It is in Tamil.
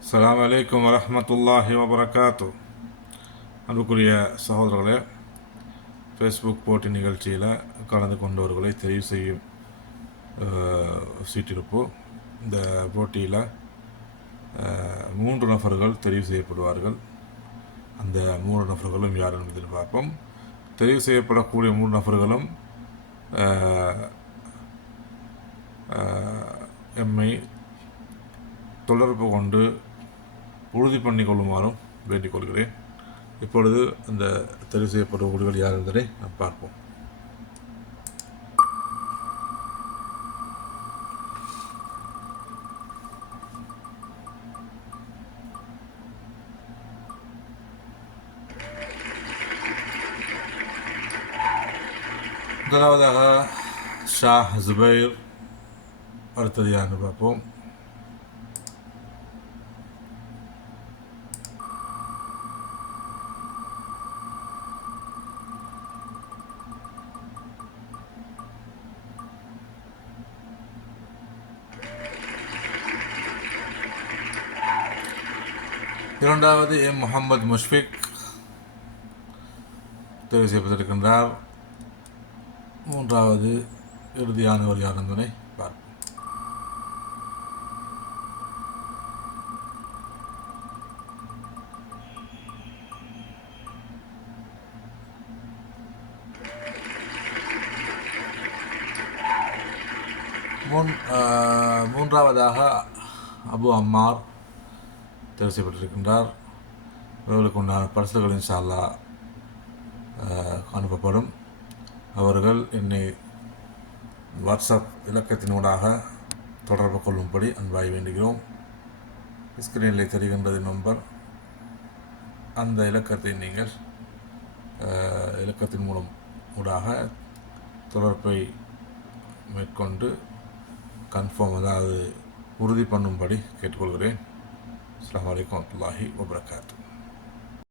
அஸ்லாம் வலைக்கம் வரமத்துல்லாஹி வபரகாத்து. அன்புக்குரிய சகோதரர்களே ஃபேஸ்புக் போட்டி நிகழ்ச்சியில் கலந்து கொண்டவர்களை தெரிவு செய்யும் அஹ், சீட்டிருப்பு இந்த போட்டியில் மூன்று நபர்கள் தெரிவு செய்யப்படுவார்கள். அந்த மூன்று நபர்களும் யார் என்பதில் பார்ப்போம். தெரிவு செய்யப்படக்கூடிய மூன்று நபர்களும் எம்மை தொடர்பு கொண்டு உறுதி பண்ணி கொள்ளுமாறும் வேண்டிக் கொள்கிறேன் இப்பொழுது அந்த தெரிவு செய்யப்படக்கூடியவர்கள் யார் என்பதை நாம் பார்ப்போம். முதலாவதாக ஷா ஜுபைர் அடுத்தது யாருன்னு பார்ப்போம். இரண்டாவது எம் முகமது முஷ்ஃபிக் தேர்வு செய்யப்பட்டிருக்கின்றார். மூன்றாவது இறுதியானவர் யார் என்பதை பார்ப்போம். மூன் ஆஹ், மூன்றாவதாக அபு அம்மார் தெரிவு செய்யப்பட்டிருக்கின்றார் இவர்களுக்கு உண்டான பரிசுகள் இன்ஷால்லா அனுப்பப்படும். அவர்கள் என்னை வாட்ஸ்அப் இலக்கத்தினூடாக தொடர்பு கொள்ளும்படி அன்பாய் வேண்டுகிறோம். ஸ்கிரீனில் தெரிகின்றது நம்பர். அந்த இலக்கத்தை நீங்கள் இலக்கத்தின் மூலம் ஊடாக தொடர்பை மேற்கொண்டு கன்ஃபார்ம் அதாவது உறுதி பண்ணும்படி கேட்டுக்கொள்கிறேன். Assalamu alaikum tullahi wa barakatuh.